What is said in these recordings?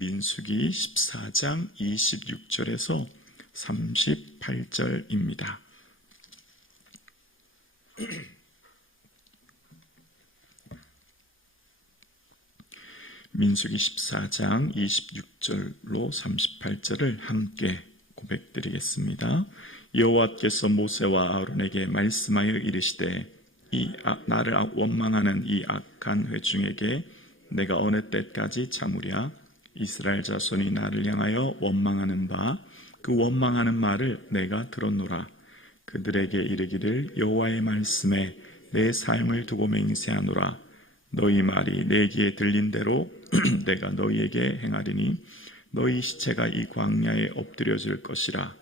민수기 14장 26절에서 38절입니다. 민수기 14장 26절로 38절을 함께 고백드리겠습니다. 여호와께서 모세와 아론에게 말씀하여 이르시되 나를 원망하는 이 악한 회중에게 내가 어느 때까지 참으랴. 이스라엘 자손이 나를 향하여 원망하는 바 그 원망하는 말을 내가 들었노라. 그들에게 이르기를 여호와의 말씀에 내 삶을 두고 맹세하노라. 너희 말이 내 귀에 들린 대로 내가 너희에게 행하리니 너희 시체가 이 광야에 엎드려질 것이라.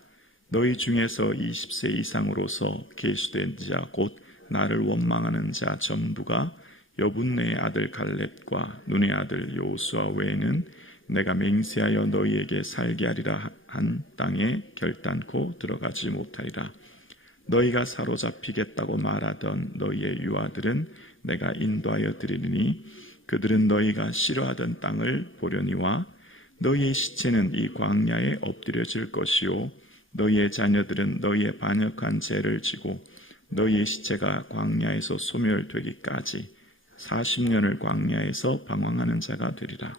너희 중에서 20세 이상으로서 계수된 자 곧 나를 원망하는 자 전부가 여분네의 아들 갈렙과 눈의 아들 여호수아 외에는 내가 맹세하여 너희에게 살게 하리라 한 땅에 결단코 들어가지 못하리라. 너희가 사로잡히겠다고 말하던 너희의 유아들은 내가 인도하여 드리리니 그들은 너희가 싫어하던 땅을 보려니와 너희의 시체는 이 광야에 엎드려질 것이요 너희의 자녀들은 너희의 반역한 죄를 지고 너희의 시체가 광야에서 소멸되기까지 40년을 광야에서 방황하는 자가 되리라.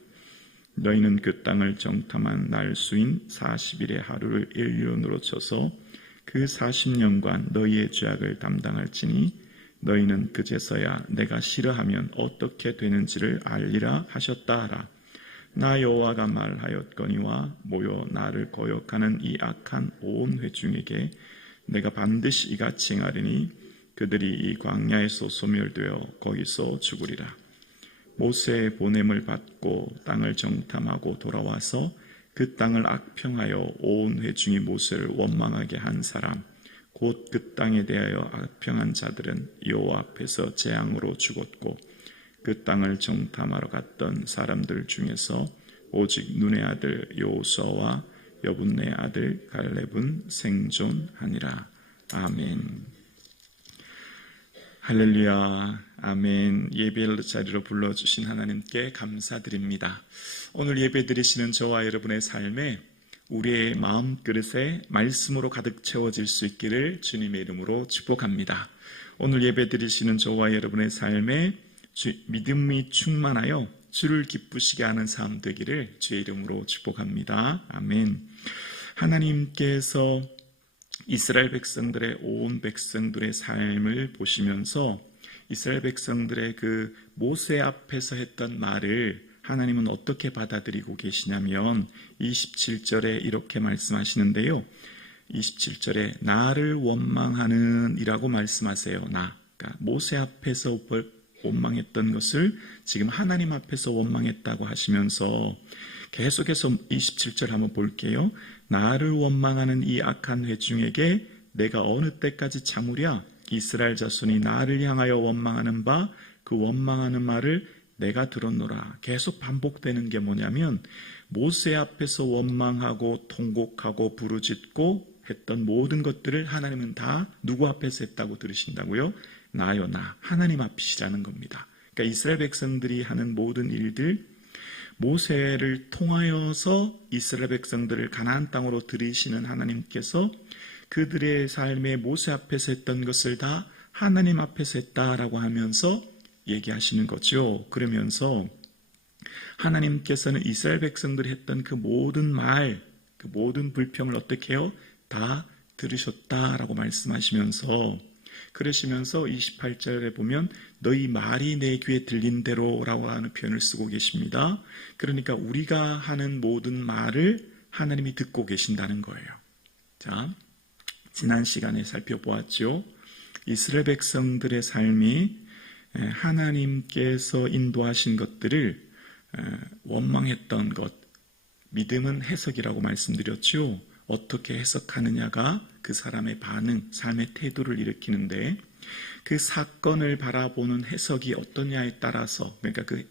너희는 그 땅을 정탐한 날수인 40일의 하루를 1년으로 쳐서 그 40년간 너희의 죄악을 담당할지니 너희는 그제서야 내가 싫어하면 어떻게 되는지를 알리라 하셨다 하라. 나 여호와가 말하였거니와 모여 나를 거역하는 이 악한 온 회중에게 내가 반드시 이같이 행하리니 그들이 이 광야에서 소멸되어 거기서 죽으리라. 모세의 보냄을 받고 땅을 정탐하고 돌아와서 그 땅을 악평하여 온 회중이 모세를 원망하게 한 사람 곧 그 땅에 대하여 악평한 자들은 여호와 앞에서 재앙으로 죽었고 그 땅을 정탐하러 갔던 사람들 중에서 오직 눈의 아들 여호수아와 여분네의 아들 갈렙은 생존하니라. 아멘. 할렐루야. 아멘. 예배 자리로 불러주신 하나님께 감사드립니다. 오늘 예배 드리시는 저와 여러분의 삶에 우리의 마음 그릇에 말씀으로 가득 채워질 수 있기를 주님의 이름으로 축복합니다. 오늘 예배 드리시는 저와 여러분의 삶에 믿음이 충만하여 주를 기쁘시게 하는 삶 되기를 주의 이름으로 축복합니다. 아멘. 하나님께서 이스라엘 백성들의 온 백성들의 삶을 보시면서 이스라엘 백성들의 그 모세 앞에서 했던 말을 하나님은 어떻게 받아들이고 계시냐면 27절에 이렇게 말씀하시는데요. 27절에 나를 원망하는 이라고 말씀하세요. 그러니까 모세 앞에서 원망했던 것을 지금 하나님 앞에서 원망했다고 하시면서 계속해서 27절 한번 볼게요. 나를 원망하는 이 악한 회중에게 내가 어느 때까지 참으랴. 이스라엘 자손이 나를 향하여 원망하는 바 그 원망하는 말을 내가 들었노라. 계속 반복되는 게 뭐냐면 모세 앞에서 원망하고 통곡하고 부르짖고 했던 모든 것들을 하나님은 다 누구 앞에서 했다고 들으신다고요? 나요 나. 하나님 앞이시라는 겁니다. 그러니까 이스라엘 백성들이 하는 모든 일들 모세를 통하여서 이스라엘 백성들을 가나안 땅으로 들이시는 하나님께서 그들의 삶에 모세 앞에서 했던 것을 다 하나님 앞에서 했다라고 하면서 얘기하시는 거죠. 그러면서 하나님께서는 이스라엘 백성들이 했던 그 모든 말, 그 모든 불평을 어떻게 해요? 다 들으셨다라고 말씀하시면서 그러시면서 28절에 보면 너희 말이 내 귀에 들린 대로라고 하는 표현을 쓰고 계십니다. 그러니까 우리가 하는 모든 말을 하나님이 듣고 계신다는 거예요. 자, 지난 시간에 살펴보았죠. 이스라엘 백성들의 삶이 하나님께서 인도하신 것들을 원망했던 것, 믿음은 해석이라고 말씀드렸죠. 어떻게 해석하느냐가 그 사람의 반응, 삶의 태도를 일으키는데 그 사건을 바라보는 해석이 어떠냐에 따라서 그러니까 그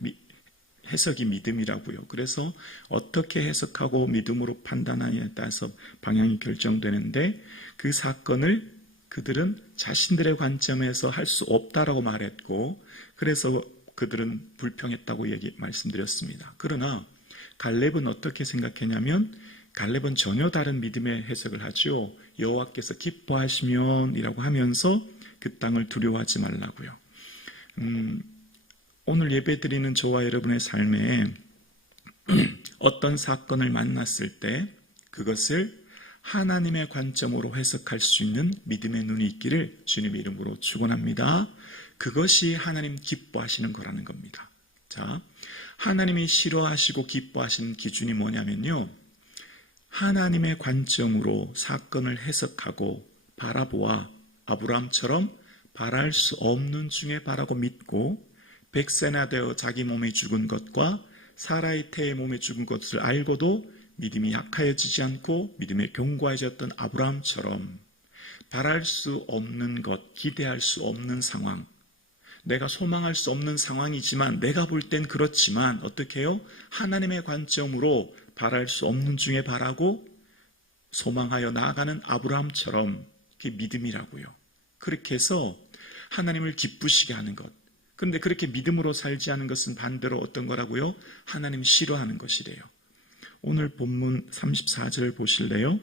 해석이 믿음이라고요. 그래서 어떻게 해석하고 믿음으로 판단하느냐에 따라서 방향이 결정되는데 그 사건을 그들은 자신들의 관점에서 할 수 없다라고 말했고 그래서 그들은 불평했다고 말씀드렸습니다. 그러나 갈렙은 어떻게 생각했냐면 갈렙은 전혀 다른 믿음의 해석을 하죠. 여호와께서 기뻐하시면 이라고 하면서 그 땅을 두려워하지 말라고요. 오늘 예배드리는 저와 여러분의 삶에 어떤 사건을 만났을 때 그것을 하나님의 관점으로 해석할 수 있는 믿음의 눈이 있기를 주님의 이름으로 축원합니다. 그것이 하나님 기뻐하시는 거라는 겁니다. 자, 하나님이 싫어하시고 기뻐하시는 기준이 뭐냐면요, 하나님의 관점으로 사건을 해석하고 바라보아 아브라함처럼 바랄 수 없는 중에 바라고 믿고 백세나 되어 자기 몸에 죽은 것과 사라의 태의 몸에 죽은 것을 알고도 믿음이 약하여지지 않고 믿음에 견고해졌던 아브라함처럼 바랄 수 없는 것, 기대할 수 없는 상황, 내가 소망할 수 없는 상황이지만 내가 볼 땐 그렇지만 어떻게 해요? 하나님의 관점으로 바랄 수 없는 중에 바라고 소망하여 나아가는 아브라함처럼 그게 믿음이라고요. 그렇게 해서 하나님을 기쁘시게 하는 것. 그런데 그렇게 믿음으로 살지 않은 것은 반대로 어떤 거라고요? 하나님 싫어하는 것이래요. 오늘 본문 34절 보실래요?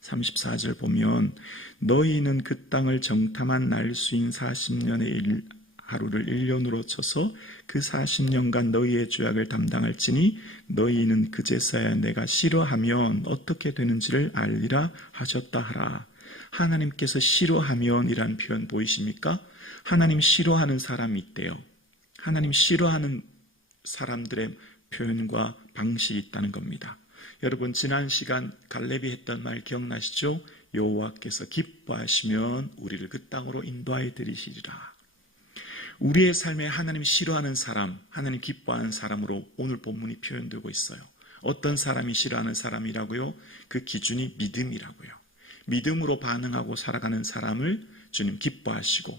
34절 보면 너희는 그 땅을 정탐한 날수인 40년의 하루를 1년으로 쳐서 그 40년간 너희의 죄악을 담당할지니 너희는 그제서야 내가 싫어하면 어떻게 되는지를 알리라 하셨다 하라. 하나님께서 싫어하면 이라는 표현 보이십니까? 하나님 싫어하는 사람이 있대요. 하나님 싫어하는 사람들의 표현과 방식이 있다는 겁니다. 여러분, 지난 시간 갈렙이 했던 말 기억나시죠? 여호와께서 기뻐하시면 우리를 그 땅으로 인도하여 드리시리라. 우리의 삶에 하나님 싫어하는 사람, 하나님 기뻐하는 사람으로 오늘 본문이 표현되고 있어요. 어떤 사람이 싫어하는 사람이라고요? 그 기준이 믿음이라고요. 믿음으로 반응하고 살아가는 사람을 주님 기뻐하시고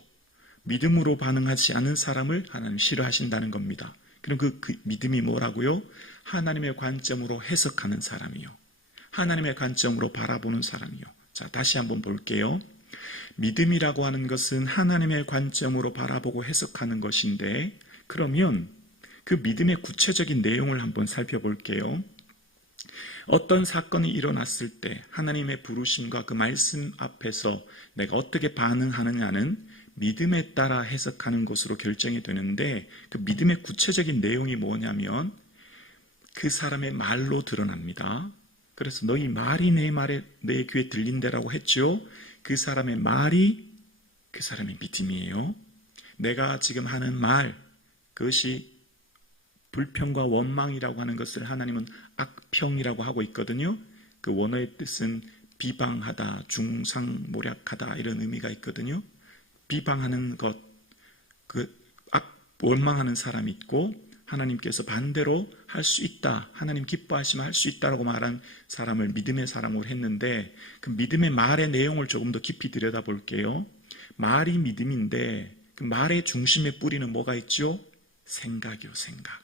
믿음으로 반응하지 않은 사람을 하나님 싫어하신다는 겁니다. 그럼 그 믿음이 뭐라고요? 하나님의 관점으로 해석하는 사람이요. 하나님의 관점으로 바라보는 사람이요. 자, 다시 한번 볼게요. 믿음이라고 하는 것은 하나님의 관점으로 바라보고 해석하는 것인데, 그러면 그 믿음의 구체적인 내용을 한번 살펴볼게요. 어떤 사건이 일어났을 때 하나님의 부르심과 그 말씀 앞에서 내가 어떻게 반응하느냐는 믿음에 따라 해석하는 것으로 결정이 되는데, 그 믿음의 구체적인 내용이 뭐냐면 그 사람의 말로 드러납니다. 그래서 너희 말이 내 귀에 들린다라고 했죠. 그 사람의 말이 그 사람의 믿음이에요. 내가 지금 하는 말, 그것이 불평과 원망이라고 하는 것을 하나님은 악평이라고 하고 있거든요. 그 원어의 뜻은 비방하다, 중상모략하다 이런 의미가 있거든요. 비방하는 것, 원망하는 사람이 있고 하나님께서 반대로 할 수 있다, 하나님 기뻐하시면 할 수 있다라고 말한 사람을 믿음의 사람으로 했는데, 그 믿음의 말의 내용을 조금 더 깊이 들여다볼게요. 말이 믿음인데 그 말의 중심에 뿌리는 뭐가 있죠? 생각이요, 생각.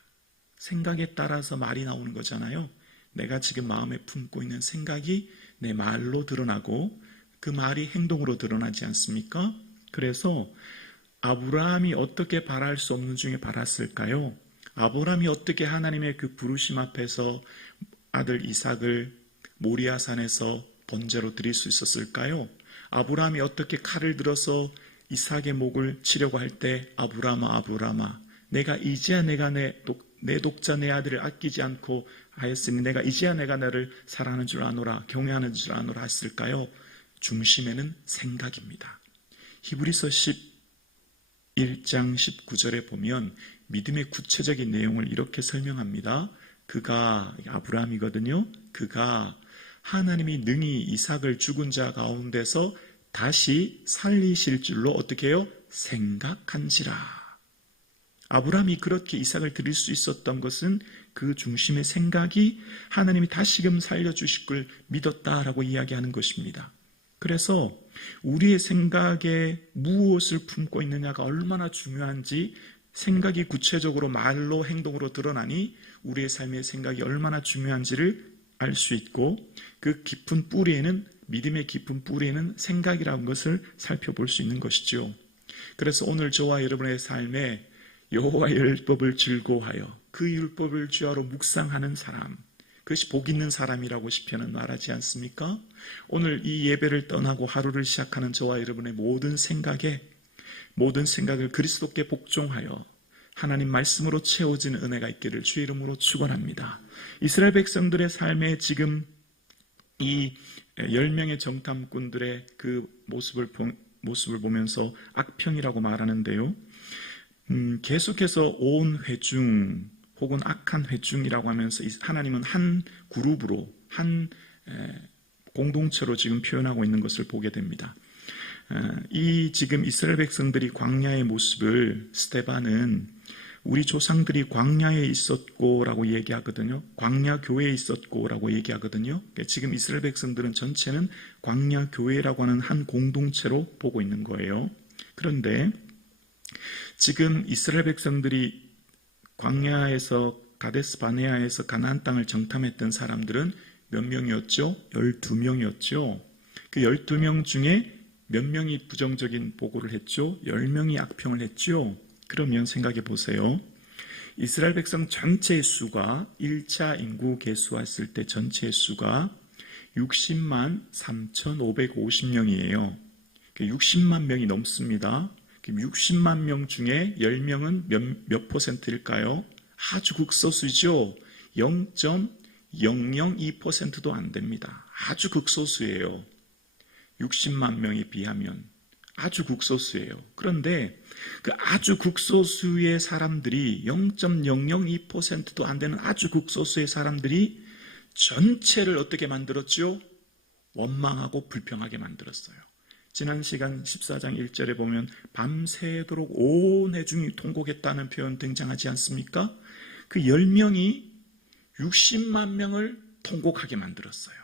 생각에 따라서 말이 나오는 거잖아요. 내가 지금 마음에 품고 있는 생각이 내 말로 드러나고 그 말이 행동으로 드러나지 않습니까? 그래서 아브라함이 어떻게 바랄 수 없는 중에 바랐을까요? 아브라함이 어떻게 하나님의 그 부르심 앞에서 아들 이삭을 모리아산에서 번제로 드릴 수 있었을까요? 아브라함이 어떻게 칼을 들어서 이삭의 목을 치려고 할 때 아브라함아 아브라함아 내가 이제야 내 독자 내 아들을 아끼지 않고 하였으니 내가 이제야 내가 너를 사랑하는 줄 아노라 경외하는 줄 아노라 했을까요? 중심에는 생각입니다. 히브리서 11장 19절에 보면 믿음의 구체적인 내용을 이렇게 설명합니다. 그가, 아브라함이거든요. 그가 하나님이 능히 이삭을 죽은 자 가운데서 다시 살리실 줄로 어떻게 해요? 생각한지라. 아브라함이 그렇게 이삭을 드릴 수 있었던 것은 그 중심의 생각이 하나님이 다시금 살려주실 걸 믿었다라고 이야기하는 것입니다. 그래서 우리의 생각에 무엇을 품고 있느냐가 얼마나 중요한지, 생각이 구체적으로 말로 행동으로 드러나니 우리의 삶의 생각이 얼마나 중요한지를 알 수 있고, 그 깊은 뿌리에는, 믿음의 깊은 뿌리에는 생각이라는 것을 살펴볼 수 있는 것이죠. 그래서 오늘 저와 여러분의 삶에 여호와의 율법을 즐거워하여 그 율법을 주야로 묵상하는 사람, 그것이 복 있는 사람이라고 시편은 말하지 않습니까? 오늘 이 예배를 떠나고 하루를 시작하는 저와 여러분의 모든 생각을 그리스도께 복종하여 하나님 말씀으로 채워지는 은혜가 있기를 주의 이름으로 축원합니다. 이스라엘 백성들의 삶에 지금 이 10명의 정탐꾼들의 그 모습을 보면서 악평이라고 말하는데요. 계속해서 온 회중 혹은 악한 회중이라고 하면서 하나님은 한 그룹으로 한 공동체로 지금 표현하고 있는 것을 보게 됩니다. 이 지금 이스라엘 백성들이 광야의 모습을 스데반은 우리 조상들이 광야에 있었고라고 얘기하거든요. 광야 교회에 있었고라고 얘기하거든요. 지금 이스라엘 백성들은 전체는 광야 교회라고 하는 한 공동체로 보고 있는 거예요. 그런데 지금 이스라엘 백성들이 광야에서 가데스 바네아에서 가나안 땅을 정탐했던 사람들은 몇 명이었죠? 12명이었죠. 그 12명 중에 몇 명이 부정적인 보고를 했죠? 10명이 악평을 했죠? 그러면 생각해 보세요. 이스라엘 백성 전체의 수가 1차 인구 계수했을 때 전체의 수가 60만 3,550명이에요. 60만 명이 넘습니다. 60만 명 중에 10명은 몇 퍼센트일까요? 아주 극소수죠. 0.002%도 안 됩니다. 아주 극소수예요. 60만 명에 비하면 아주 극소수예요. 그런데 그 아주 극소수의 사람들이 0.002%도 안 되는 아주 극소수의 사람들이 전체를 어떻게 만들었죠? 원망하고 불평하게 만들었어요. 지난 시간 14장 1절에 보면 밤새도록 온 회중이 통곡했다는 표현 등장하지 않습니까? 그 10명이 60만 명을 통곡하게 만들었어요.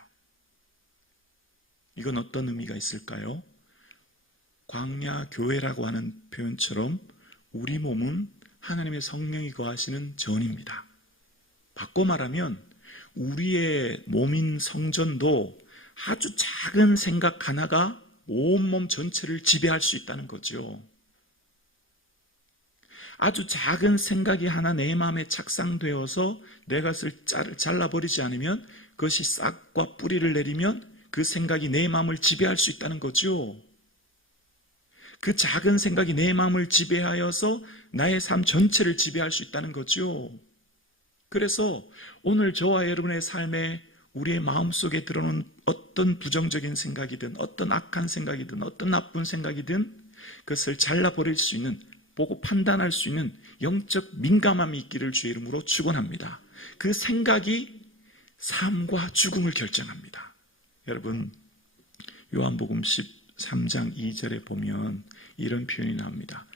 이건 어떤 의미가 있을까요? 광야 교회라고 하는 표현처럼 우리 몸은 하나님의 성령이 거하시는 전입니다. 바꿔 말하면 우리의 몸인 성전도 아주 작은 생각 하나가 온몸 전체를 지배할 수 있다는 거죠. 아주 작은 생각이 하나 내 마음에 착상되어서 내 것을 잘라버리지 않으면 그것이 싹과 뿌리를 내리면 그 생각이 내 마음을 지배할 수 있다는 거죠. 그 작은 생각이 내 마음을 지배하여서 나의 삶 전체를 지배할 수 있다는 거죠. 그래서 오늘 저와 여러분의 삶에 우리의 마음속에 들어오는 어떤 부정적인 생각이든 어떤 악한 생각이든 어떤 나쁜 생각이든 그것을 잘라버릴 수 있는, 보고 판단할 수 있는 영적 민감함이 있기를 주의 이름으로 축원합니다. 그 생각이 삶과 죽음을 결정합니다. 여러분, 요한복음 13장 2절에 보면 이런 표현이 나옵니다.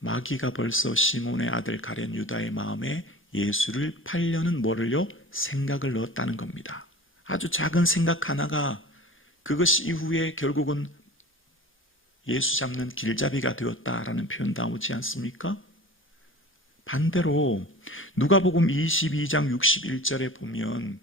마귀가 벌써 시몬의 아들 가룟 유다의 마음에 예수를 팔려는 뭐를요? 생각을 넣었다는 겁니다. 아주 작은 생각 하나가 그것이 이후에 결국은 예수 잡는 길잡이가 되었다라는 표현 나오지 않습니까? 반대로 누가복음 22장 61절에 보면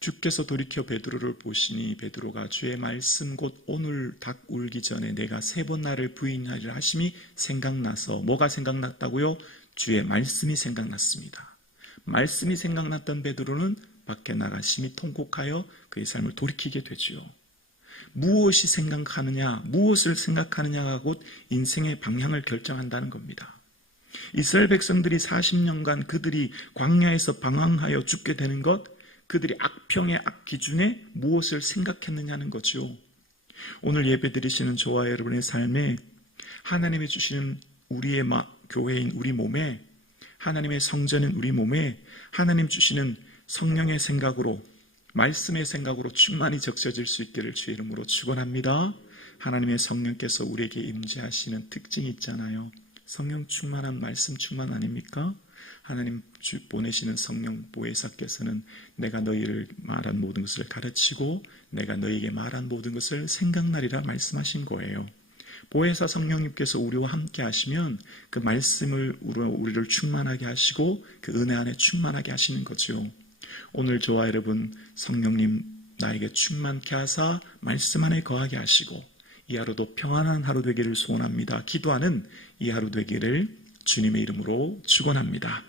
주께서 돌이켜 베드로를 보시니 베드로가 주의 말씀 곧 오늘 닭 울기 전에 내가 3번 나를 부인하리라 하심이 생각나서 뭐가 생각났다고요? 주의 말씀이 생각났습니다. 말씀이 생각났던 베드로는 밖에 나가 심히 통곡하여 그의 삶을 돌이키게 되지요. 무엇이 생각하느냐, 무엇을 생각하느냐가 곧 인생의 방향을 결정한다는 겁니다. 이스라엘 백성들이 40년간 그들이 광야에서 방황하여 죽게 되는 것, 그들이 악평의 악기준에 무엇을 생각했느냐는 거죠. 오늘 예배드리시는 저와 여러분의 삶에 하나님이 주시는 우리의 교회인 우리 몸에, 하나님의 성전인 우리 몸에 하나님 주시는 성령의 생각으로, 말씀의 생각으로 충만히 적셔질 수 있기를 주의 이름으로 축원합니다. 하나님의 성령께서 우리에게 임재하시는 특징이 있잖아요. 성령 충만한 말씀 충만 아닙니까? 하나님 보내시는 성령 보혜사께서는 내가 너희를 말한 모든 것을 가르치고 내가 너희에게 말한 모든 것을 생각나리라 말씀하신 거예요. 보혜사 성령님께서 우리와 함께 하시면 그 말씀을 우리를 충만하게 하시고 그 은혜 안에 충만하게 하시는 거죠. 오늘 저와 여러분 성령님 나에게 충만케 하사 말씀 안에 거하게 하시고 이 하루도 평안한 하루 되기를 소원합니다. 기도하는 이 하루 되기를 주님의 이름으로 축원합니다.